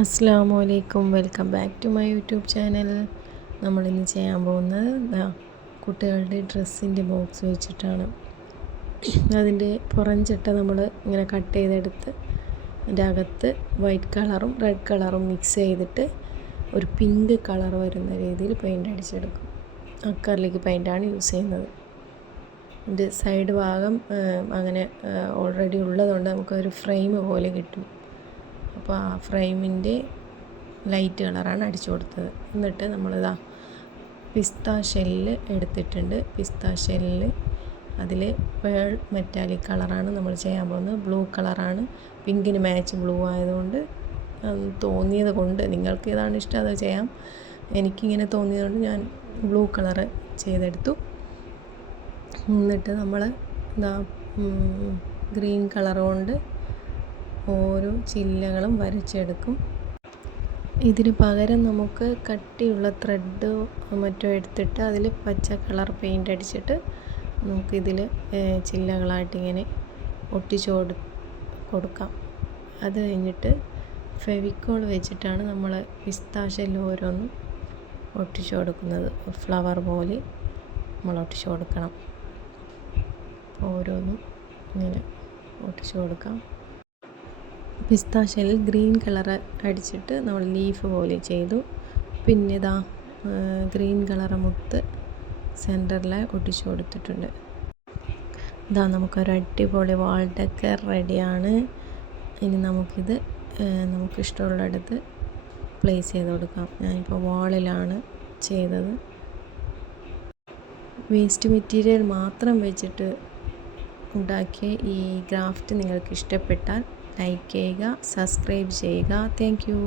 അസ്സലാമു അലൈക്കും, welcome back to my YouTube channel. നമ്മളിന്ന് ചെയ്യാൻ പോകുന്നത് കുട്ടികളുടെ ഡ്രസ്സിൻ്റെ ബോക്സ് വെച്ചിട്ടാണ്. അതിൻ്റെ പുറംചട്ട നമ്മൾ ഇങ്ങനെ കട്ട് ചെയ്തെടുത്ത് അതിൻ്റെ അകത്ത് വൈറ്റ് കളറും റെഡ് കളറും മിക്സ് ചെയ്തിട്ട് ഒരു പിങ്ക് കളർ വരുന്ന രീതിയിൽ പെയിൻ്റ് അടിച്ചെടുക്കും. അക്രലിക് പെയിൻ്റാണ് യൂസ് ചെയ്യുന്നത്. ഇതിൻ്റെ സൈഡ് ഭാഗം അങ്ങനെ ഓൾറെഡി ഉള്ളതുകൊണ്ട് നമുക്കൊരു ഫ്രെയിം പോലെ കിട്ടും. അപ്പോൾ ആ ഫ്രെയിമിൻ്റെ ലൈറ്റ് കളറാണ് അടിച്ചു കൊടുത്തത്. എന്നിട്ട് നമ്മളിതാ പിസ്ത ഷെല്ല് എടുത്തിട്ടുണ്ട്. പിസ്ത ഷെല്ല് അതിൽ പേൾ മെറ്റാലിക് കളറാണ് നമ്മൾ ചെയ്യാൻ പോകുന്നത്. ബ്ലൂ കളറാണ്, പിങ്കിന് മാച്ച് ബ്ലൂ ആയതുകൊണ്ട് തോന്നിയത് കൊണ്ട് നിങ്ങൾക്ക് ഏതാണ് ഇഷ്ടം അത് ചെയ്യാം. എനിക്കിങ്ങനെ തോന്നിയതുകൊണ്ട് ഞാൻ ബ്ലൂ കളറ് ചെയ്തെടുത്തു. എന്നിട്ട് നമ്മൾ ഗ്രീൻ കളർ കൊണ്ട് ഓരോ ചില്ലകളും വരച്ചെടുക്കും. ഇതിന് പകരം നമുക്ക് കട്ടിയുള്ള ത്രെഡ് മറ്റോ എടുത്തിട്ട് അതിൽ പച്ച കളർ പെയിൻ്റ് അടിച്ചിട്ട് നമുക്കിതിൽ ചില്ലകളായിട്ട് ഇങ്ങനെ ഒട്ടിച്ചു കൊടുക്കാം. അത് കഴിഞ്ഞിട്ട് ഫെവിക്കോൾ വെച്ചിട്ടാണ് നമ്മൾ പിസ്താഷെല്ല് ഓരോന്നും ഒട്ടിച്ചു കൊടുക്കുന്നത്. ഫ്ലവർ പോലെ നമ്മൾ ഒട്ടിച്ചു കൊടുക്കണം. ഓരോന്നും ഇങ്ങനെ ഒട്ടിച്ചു കൊടുക്കാം. പിസ്ത ഷെല്ലിൽ ഗ്രീൻ കളർ അടിച്ചിട്ട് നമ്മൾ ലീഫ് പോലെ ചെയ്തു. പിന്നെ ഇതാ ഗ്രീൻ കളർ മുത്ത് സെൻറ്ററിൽ ഒട്ടിച്ചു കൊടുത്തിട്ടുണ്ട്. ഇതാ നമുക്കൊരു അടിപൊളി വാൾ ഡെക്കർ റെഡിയാണ്. ഇനി നമുക്കിത് നമുക്കിഷ്ടമുള്ളിടത്ത് പ്ലേസ് ചെയ്ത് കൊടുക്കാം. ഞാനിപ്പോൾ വാളിലാണ് ചെയ്തത്. വേസ്റ്റ് മെറ്റീരിയൽ മാത്രം വെച്ചിട്ട് ഉണ്ടാക്കിയ ഈ ക്രാഫ്റ്റ് നിങ്ങൾക്ക് ഇഷ്ടപ്പെട്ടാൽ ലൈക്ക് ചെയ്യുക, സബ്സ്ക്രൈബ് ചെയ്യുക. Thank you.